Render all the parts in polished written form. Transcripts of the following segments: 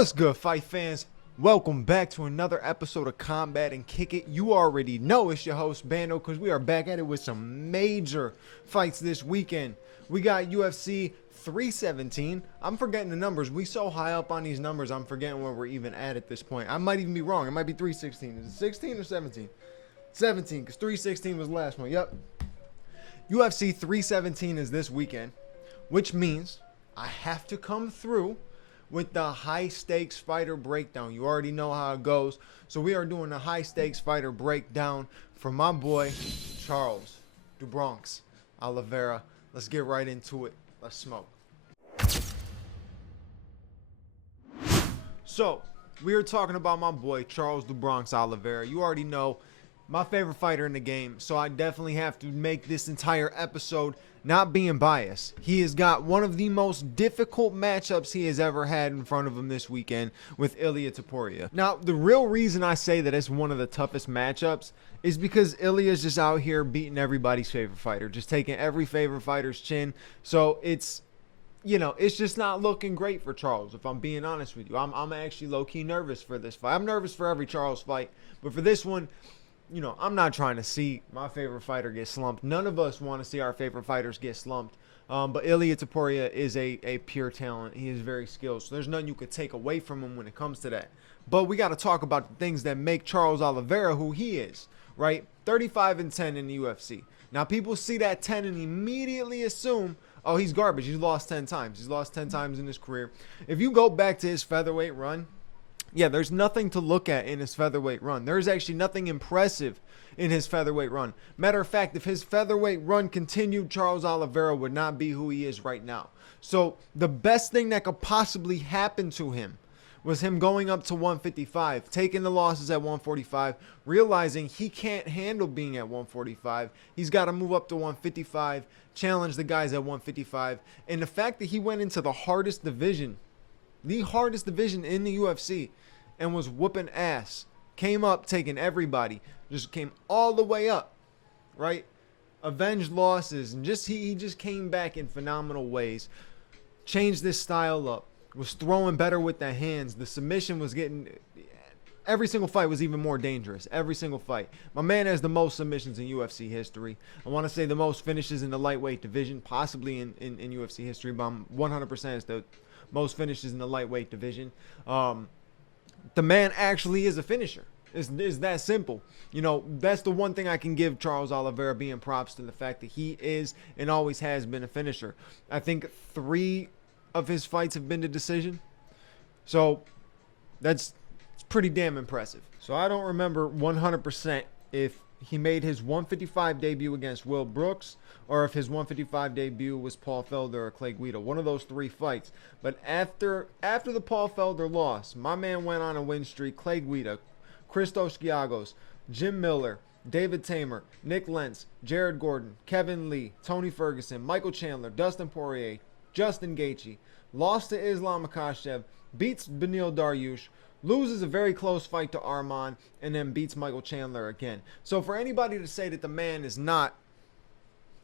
What's good, fight fans? Welcome back to another episode of Combat and Kick It. You already know it's your host Bando, because we are back at it with some major fights this weekend. We got UFC 317. I'm forgetting the numbers. We so high up on these numbers, I'm forgetting where we're even at this point. I might even be wrong. It might be 316. Is it 16 or 17? 17, because 316 was the last one. Yep. UFC 317 is this weekend, which means I have to come through with the high stakes fighter breakdown. You already know how it goes. So we are doing a high stakes fighter breakdown for my boy Charles the BRONX Oliveira. Let's get right into it. Let's smoke. So we are talking about my boy Charles the BRONX Oliveira. You already know, my favorite fighter in the game, so I definitely have to make this entire episode not being biased. He has got one of the most difficult matchups he has ever had in front of him this weekend with Ilia Topuria. Now, the real reason I say that it's one of the toughest matchups is because Ilia's just out here beating everybody's favorite fighter, just taking every favorite fighter's chin. So it's, you know, it's just not looking great for Charles, if I'm being honest with you. I'm actually low-key nervous for this fight. I'm nervous for every Charles fight, but for this one, you know, I'm not trying to see my favorite fighter get slumped. None of us want to see our favorite fighters get slumped. But Ilia Topuria is a pure talent. He is very skilled. So there's nothing you could take away from him when it comes to that. But we got to talk about the things that make Charles Oliveira who he is, right? 35-10 in the UFC. Now, people see that 10 and immediately assume, oh, he's garbage. He's lost 10 times. He's lost 10 times in his career. If you go back to his featherweight run, yeah, there's nothing to look at in his featherweight run. There's actually nothing impressive in his featherweight run. Matter of fact, if his featherweight run continued, Charles Oliveira would not be who he is right now. So the best thing that could possibly happen to him was him going up to 155, taking the losses at 145, realizing he can't handle being at 145. He's got to move up to 155, challenge the guys at 155. And the fact that he went into the hardest division in the UFC, and was whooping ass, came up taking everybody, just came all the way up, right? Avenged losses, and he just came back in phenomenal ways. Changed this style up, was throwing better with the hands. The submission was getting, every single fight was even more dangerous. Every single fight. My man has the most submissions in UFC history. I want to say the most finishes in the lightweight division, possibly in UFC history, but I'm 100% it's the most finishes in the lightweight division. The man actually is a finisher. It's that simple. You know, that's the one thing I can give Charles Oliveira, being props to the fact that he is and always has been a finisher. I think 3 of his fights have been to decision. So it's pretty damn impressive. So I don't remember 100% if he made his 155 debut against Will Brooks, or if his 155 debut was Paul Felder or Clay Guida. One of those 3 fights. But after the Paul Felder loss, my man went on a win streak. Clay Guida, Christos Giagos, Jim Miller, David Tamer, Nick Lentz, Jared Gordon, Kevin Lee, Tony Ferguson, Michael Chandler, Dustin Poirier, Justin Gaethje, lost to Islam Makhachev, beats Beneil Dariush, loses a very close fight to Arman, and then beats Michael Chandler again. So for anybody to say that the man is not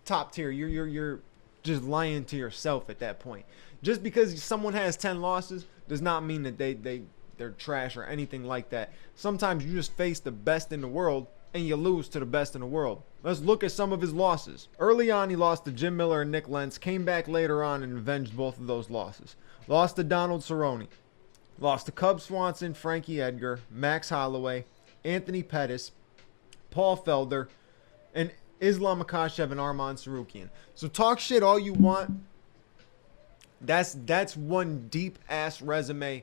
top tier, you're just lying to yourself at that point. Just because someone has 10 losses does not mean that they're trash or anything like that. Sometimes you just face the best in the world and you lose to the best in the world. Let's look at some of his losses. Early on, he lost to Jim Miller and Nick Lentz. Came back later on and avenged both of those losses. Lost to Donald Cerrone. Lost to Cub Swanson, Frankie Edgar, Max Holloway, Anthony Pettis, Paul Felder, and Islam Makhachev and Arman Sarukian. So talk shit all you want. That's one deep ass resume,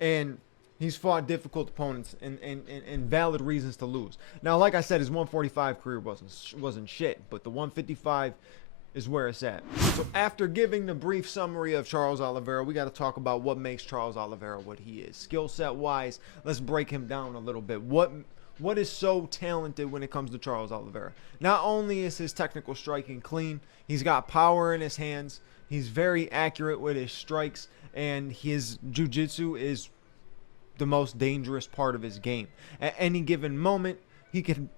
and he's fought difficult opponents and valid reasons to lose. Now, like I said, his 145 career wasn't shit, but the 155 is where it's at. So after giving the brief summary of Charles Oliveira, we got to talk about what makes Charles Oliveira what he is. Skill set wise, let's break him down a little bit. What is so talented when it comes to Charles Oliveira? Not only is his technical striking clean, he's got power in his hands. He's very accurate with his strikes, and his jiu-jitsu is the most dangerous part of his game. At any given moment, he can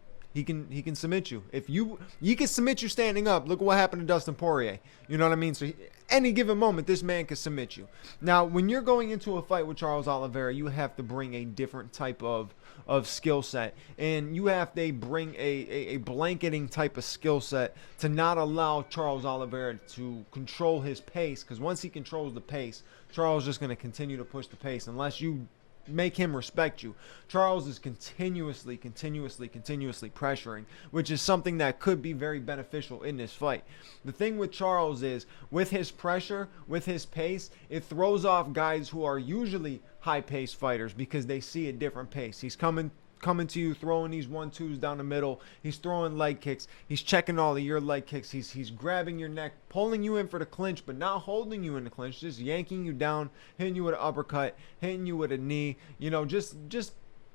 submit you. If he can submit you standing up. Look at what happened to Dustin Poirier. You know what I mean? So any given moment, this man can submit you. Now, when you're going into a fight with Charles Oliveira, you have to bring a different type of skill set, and you have to bring a blanketing type of skill set to not allow Charles Oliveira to control his pace, because once he controls the pace, Charles is just going to continue to push the pace unless you make him respect you. Charles is continuously pressuring, which is something that could be very beneficial in this fight. The thing with Charles is, with his pressure, with his pace, it throws off guys who are usually high-paced fighters because they see a different pace. He's coming to you, throwing these 1-2s down the middle. He's throwing leg kicks. He's checking all of your leg kicks. He's grabbing your neck, pulling you in for the clinch, but not holding you in the clinch, just yanking you down, hitting you with an uppercut, hitting you with a knee, you know, just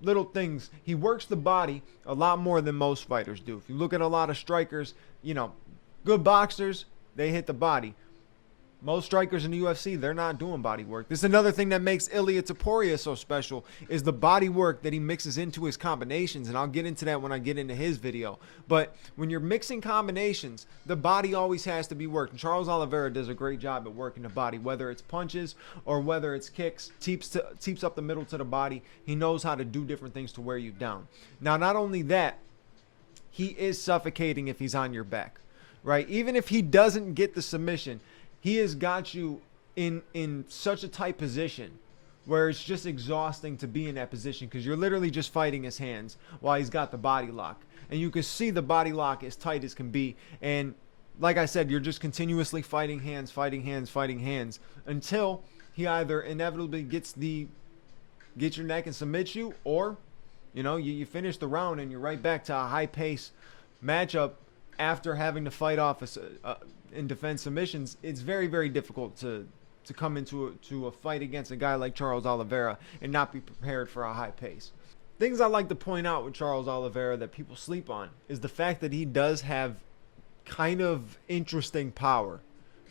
little things. He works the body a lot more than most fighters do. If you look at a lot of strikers, you know, good boxers, they hit the body. Most strikers in the UFC, they're not doing body work. This is another thing that makes Ilia Topuria so special, is the body work that he mixes into his combinations, and I'll get into that when I get into his video. But when you're mixing combinations, the body always has to be worked, and Charles Oliveira does a great job at working the body, whether it's punches or whether it's kicks, teeps up the middle to the body. He knows how to do different things to wear you down. Now, not only that, he is suffocating if he's on your back, right? Even if he doesn't get the submission, he has got you in such a tight position where it's just exhausting to be in that position, because you're literally just fighting his hands while he's got the body lock. And you can see the body lock as tight as can be. And like I said, you're just continuously fighting hands until he either inevitably gets your neck and submits you, or, you know, you finish the round and you're right back to a high-pace matchup after having to fight off in defense submissions. It's very, very difficult to come into a fight against a guy like Charles Oliveira and not be prepared for a high pace. Things I like to point out with Charles Oliveira that people sleep on is the fact that he does have kind of interesting power,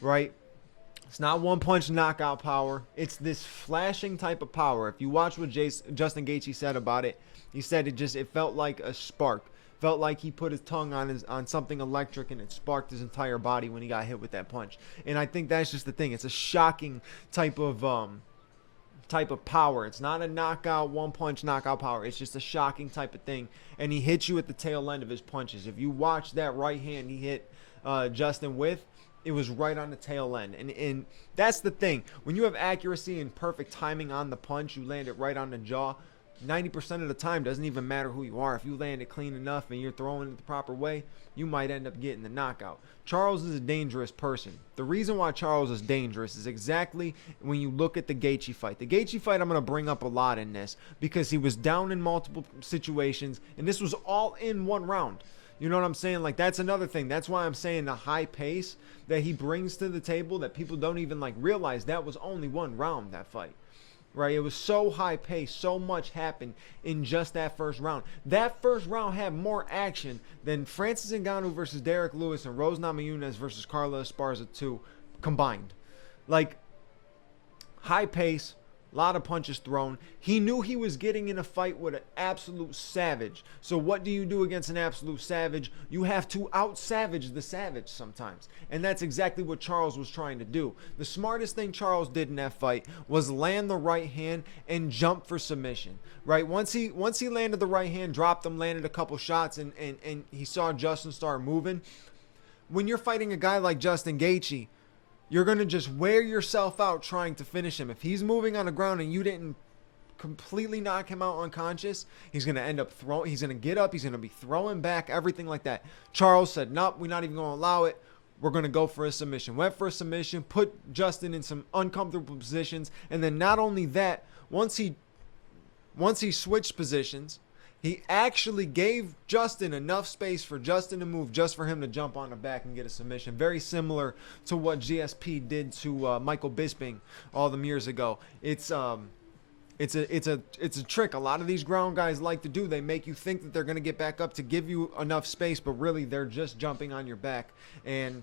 right? It's not one punch knockout power. It's this flashing type of power. If you watch what Justin Gaethje said about it, he said it felt like a spark. Felt like he put his tongue on something electric, and it sparked his entire body when he got hit with that punch. And I think that's just the thing. It's a shocking type of power. It's not a knockout, one punch knockout power. It's just a shocking type of thing. And he hits you at the tail end of his punches. If you watch that right hand he hit Justin with, it was right on the tail end. And that's the thing. When you have accuracy and perfect timing on the punch, you land it right on the jaw. 90% of the time, doesn't even matter who you are. If you land it clean enough and you're throwing it the proper way, you might end up getting the knockout. Charles is a dangerous person. The reason why Charles is dangerous is exactly when you look at the Gaethje fight. The Gaethje fight I'm going to bring up a lot in this, because he was down in multiple situations, and this was all in one round. You know what I'm saying? Like, that's another thing. That's why I'm saying the high pace that he brings to the table, that people don't even realize that was only one round, that fight. Right? It was so high paced, so much happened in just that first round. That first round had more action than Francis Ngannou versus Derek Lewis and Rose Namajunas versus Carla Esparza 2 combined. Like, high pace, a lot of punches thrown. He knew he was getting in a fight with an absolute savage. So what do you do against an absolute savage? You have to out-savage the savage sometimes. And that's exactly what Charles was trying to do. The smartest thing Charles did in that fight was land the right hand and jump for submission. Right? Once he landed the right hand, dropped him, landed a couple shots, and he saw Justin start moving. When you're fighting a guy like Justin Gaethje, you're going to just wear yourself out trying to finish him. If he's moving on the ground and you didn't completely knock him out unconscious, he's going to end up throwing. He's going to get up. He's going to be throwing back, everything like that. Charles said, nope, we're not even going to allow it. we're going to go for a submission. Went for a submission, put Justin in some uncomfortable positions. And then not only that, once he switched positions, he actually gave Justin enough space for Justin to move just for him to jump on the back and get a submission. Very similar to what GSP did to Michael Bisping all them years ago. It's a trick a lot of these ground guys like to do. They make you think that they're going to get back up to give you enough space, but really they're just jumping on your back and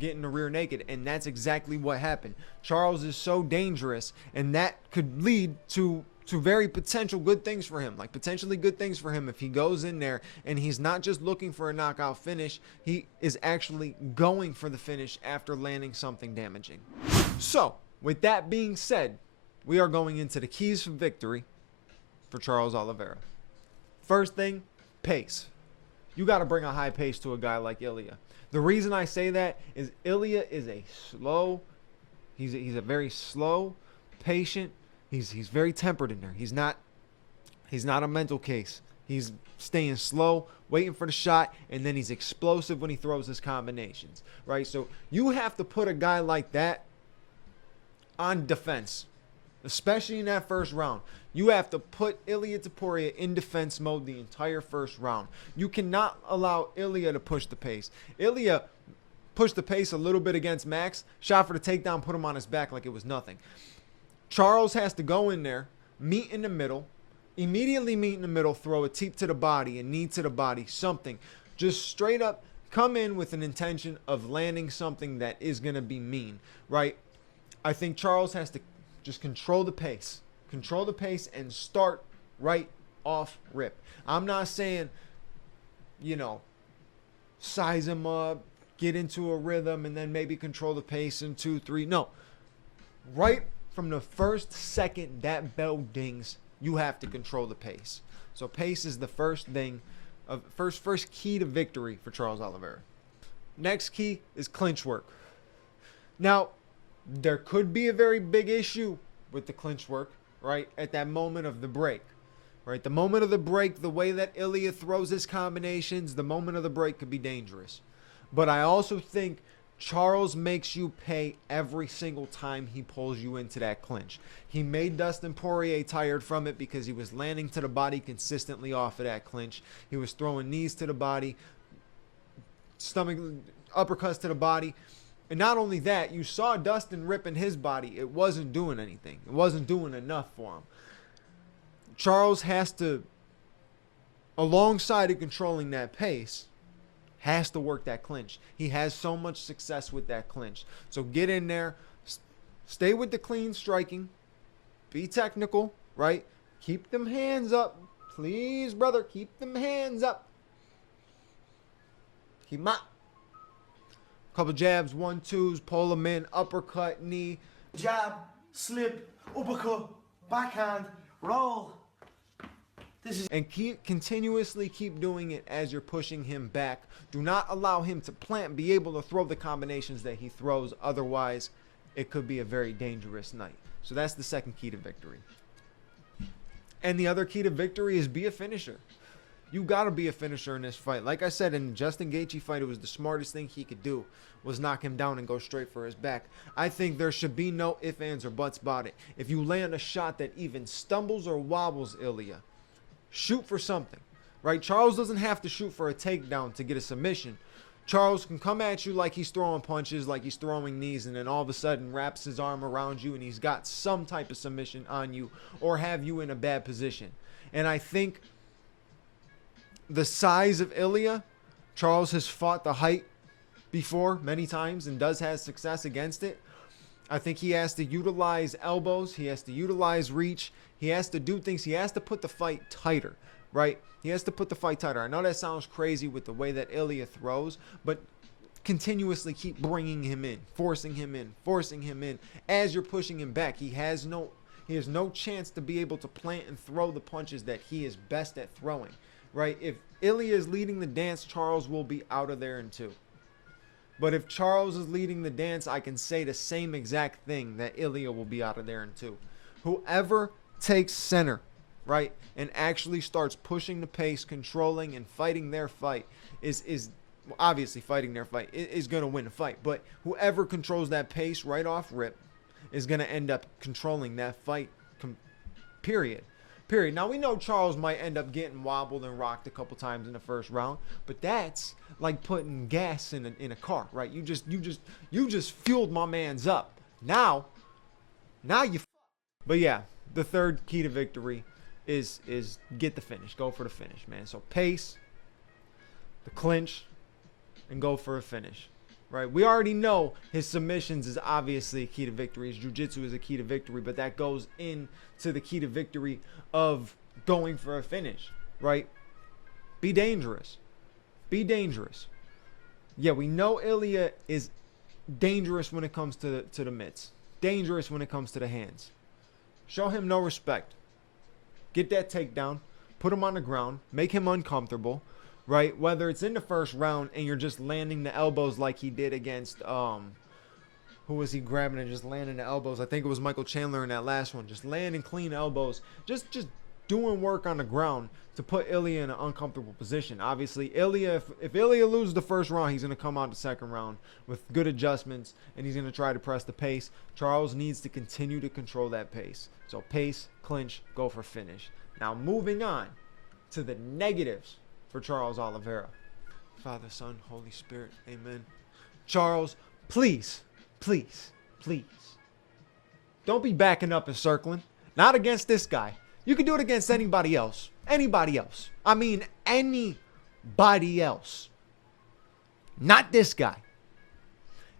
getting the rear naked. And that's exactly what happened. Charles is so dangerous, and that could lead to very potential good things for him, like potentially good things for him if he goes in there and he's not just looking for a knockout finish, he is actually going for the finish after landing something damaging. So with that being said, we are going into the keys for victory for Charles Oliveira. First thing, pace. You got to bring a high pace to a guy like Ilya. The reason I say that is Ilya is he's a very slow, patient. He's very tempered in there. He's not a mental case. He's staying slow, waiting for the shot, and then he's explosive when he throws his combinations, right? So you have to put a guy like that on defense, especially in that first round. You have to put Ilia Topuria in defense mode the entire first round. You cannot allow Ilya to push the pace. Ilya pushed the pace a little bit against Max, shot for the takedown, put him on his back like it was nothing. Charles has to go in there, meet in the middle, immediately meet in the middle, throw a teep to the body, a knee to the body, something. Just straight up come in with an intention of landing something that is going to be mean, right? I think Charles has to just control the pace and start right off rip. I'm not saying, size him up, get into a rhythm, and then maybe control the pace in 2, 3. No, right from the first second that bell dings, you have to control the pace. So pace is the first thing, first key to victory for Charles Oliveira. Next key is clinch work. Now, there could be a very big issue with the clinch work, right, at that moment of the break. Right, the moment of the break, the way that Ilya throws his combinations, the moment of the break could be dangerous. But I also think Charles makes you pay every single time he pulls you into that clinch. He made Dustin Poirier tired from it because he was landing to the body consistently off of that clinch. He was throwing knees to the body, stomach uppercuts to the body. And not only that, you saw Dustin ripping his body. It wasn't doing anything. It wasn't doing enough for him. Charles has to, alongside of controlling that pace, has to work that clinch. He has so much success with that clinch. So get in there, stay with the clean striking, be technical, right? Keep them hands up. Please, brother, keep them hands up. Keep them up. Couple jabs, 1-2s, pull them in, uppercut, knee. Jab, slip, uppercut, backhand, roll. And continuously keep doing it as you're pushing him back. Do not allow him to plant, be able to throw the combinations that he throws. Otherwise, it could be a very dangerous night. So that's the second key to victory. And the other key to victory is be a finisher. You got to be a finisher in this fight. Like I said, in the Justin Gaethje fight, it was the smartest thing he could do was knock him down and go straight for his back. I think there should be no ifs, ands, or buts about it. If you land a shot that even stumbles or wobbles Ilya, shoot for something, right? Charles doesn't have to shoot for a takedown to get a submission. Charles can come at you like he's throwing punches, like he's throwing knees, and then all of a sudden wraps his arm around you and he's got some type of submission on you or have you in a bad position. And I think the size of Ilya, Charles has fought the height before many times and does have success against it. I think he has to utilize elbows. He has to utilize reach. He has to do things. He has to put the fight tighter, right? He has to put the fight tighter. I know that sounds crazy with the way that Ilya throws, but continuously keep bringing him in, forcing him in as you're pushing him back. He has no chance to be able to plant and throw the punches that he is best at throwing, right? If Ilya is leading the dance, Charles will be out of there in 2. But if Charles is leading the dance, I can say the same exact thing, that Ilya will be out of there in 2. Whoever takes center, right, and actually starts pushing the pace, controlling and fighting their fight is obviously fighting their fight is going to win a fight. But whoever controls that pace right off rip is going to end up controlling that fight, period. Period. Now we know Charles might end up getting wobbled and rocked a couple times in the first round, but that's like putting gas in a car, right? You just fueled my man's up. Now you. But yeah, the third key to victory is get the finish. Go for the finish, man. So pace, the clinch, and go for a finish. Right? We already know his submissions is obviously a key to victory. His jiu-jitsu is a key to victory, but that goes into the key to victory of going for a finish, right? Be dangerous. Be dangerous. Yeah, we know Ilya is dangerous when it comes to the mitts. Dangerous when it comes to the hands. Show him no respect. Get that takedown. Put him on the ground. Make him uncomfortable. Right? Whether it's in the first round and you're just landing the elbows like he did against, who was he grabbing and just landing the elbows? I think it was Michael Chandler in that last one. Just landing clean elbows. Just doing work on the ground to put Ilya in an uncomfortable position. Obviously, Ilya, if Ilya loses the first round, he's going to come out the second round with good adjustments, and he's going to try to press the pace. Charles needs to continue to control that pace. So pace, clinch, go for finish. Now moving on to the negatives for Charles Oliveira. Father, Son, Holy Spirit, amen. Charles, please, please, please, don't be backing up and circling. Not against this guy. You can do it against anybody else. Anybody else. I mean, anybody else. Not this guy.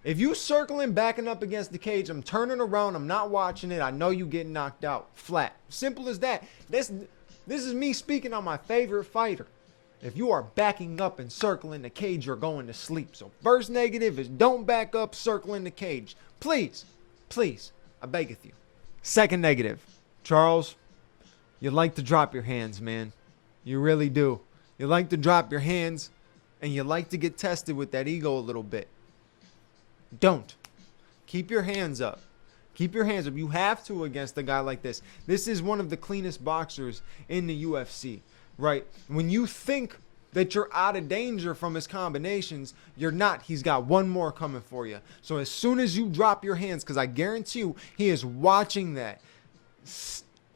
If you circling, backing up against the cage, I'm turning around, I'm not watching it, I know you getting knocked out. Flat. Simple as that. This is me speaking on my favorite fighter. If you are backing up and circling the cage, you're going to sleep. So first negative is don't back up, circle in the cage. Please, please, I beggeth you. Second negative, Charles, you like to drop your hands, man. You really do. You like to drop your hands, and you like to get tested with that ego a little bit. Don't. Keep your hands up. Keep your hands up. You have to against a guy like this. This is one of the cleanest boxers in the UFC. Right? When you think that you're out of danger from his combinations, you're not. He's got one more coming for you. So as soon as you drop your hands, because I guarantee you, he is watching that.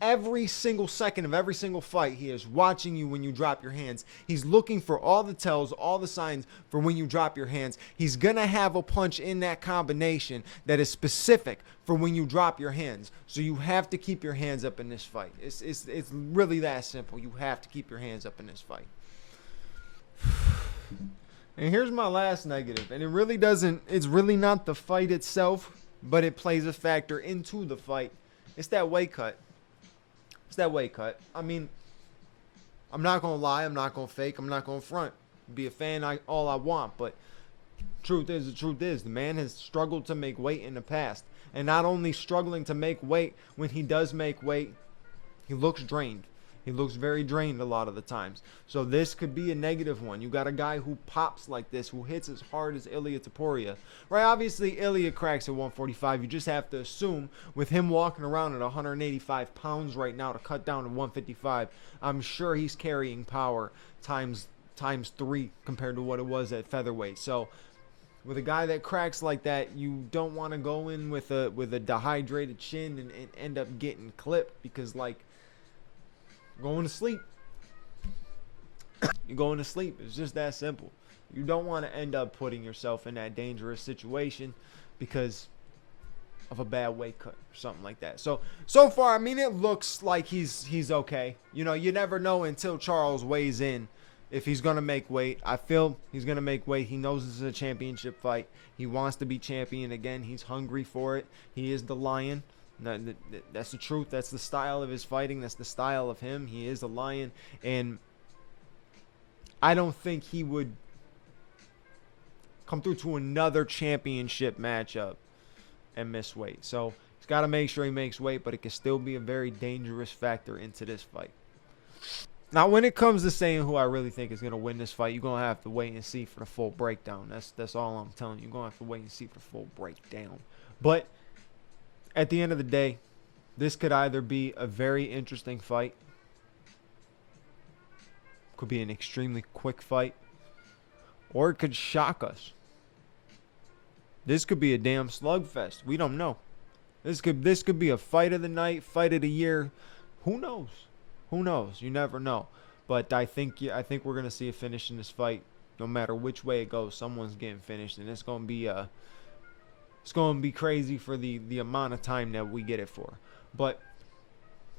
Every single second of every single fight, he is watching you when you drop your hands. He's looking for all the tells, all the signs for when you drop your hands. He's going to have a punch in that combination that is specific for when you drop your hands. So you have to keep your hands up in this fight. It's really that simple. You have to keep your hands up in this fight. And here's my last negative. And it's really not the fight itself, but it plays a factor into the fight. It's that weight cut. It's that weight cut. I mean, I'm not going to lie. I'm not going to fake. I'm not going to front. Be a fan all I want. But the truth is, the man has struggled to make weight in the past. And not only struggling to make weight, when he does make weight, he looks drained. He looks very drained a lot of the times. So this could be a negative one. You got a guy who pops like this, who hits as hard as Ilia Topuria. Right? Obviously, Ilia cracks at 145. You just have to assume with him walking around at 185 pounds right now to cut down to 155, I'm sure he's carrying power times 3 compared to what it was at featherweight. So with a guy that cracks like that, you don't want to go in with a dehydrated chin and end up getting clipped, because like, going to sleep. You're going to sleep. It's just that simple. You don't want to end up putting yourself in that dangerous situation because of a bad weight cut or something like that. So far, I mean, it looks like he's okay. You know, you never know until Charles weighs in if he's going to make weight. I feel he's going to make weight. He knows this is a championship fight. He wants to be champion again. He's hungry for it. He is the lion. That's the truth. That's the style of his fighting. That's the style of him. He is a lion. And I don't think he would come through to another championship matchup and miss weight. So he's got to make sure he makes weight, but it can still be a very dangerous factor into this fight. Now, when it comes to saying who I really think is going to win this fight, you're going to have to wait and see for the full breakdown. That's all I'm telling you. You're going to have to wait and see for the full breakdown. But at the end of the day, this could either be a very interesting fight, could be an extremely quick fight, or it could shock us. This could be a damn slugfest. We don't know. This could be a fight of the night, fight of the year. Who knows? Who knows? You never know. But I think we're gonna see a finish in this fight. No matter which way it goes, someone's getting finished, and it's gonna be crazy for the amount of time that we get it for. But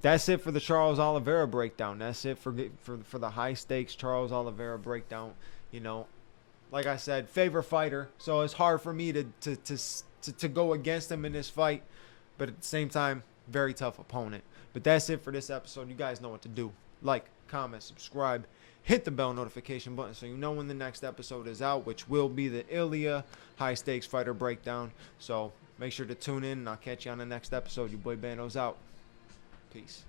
that's it for the Charles Oliveira breakdown. That's it for the high stakes Charles Oliveira breakdown. You know, like I said, favorite fighter, so it's hard for me to go against him in this fight. But at the same time, very tough opponent. But that's it for this episode. You guys know what to do. Like, comment, subscribe, hit the bell notification button so you know when the next episode is out, which will be the Ilya high stakes fighter breakdown. So make sure to tune in, and I'll catch you on the next episode. Your boy Bando's out. Peace.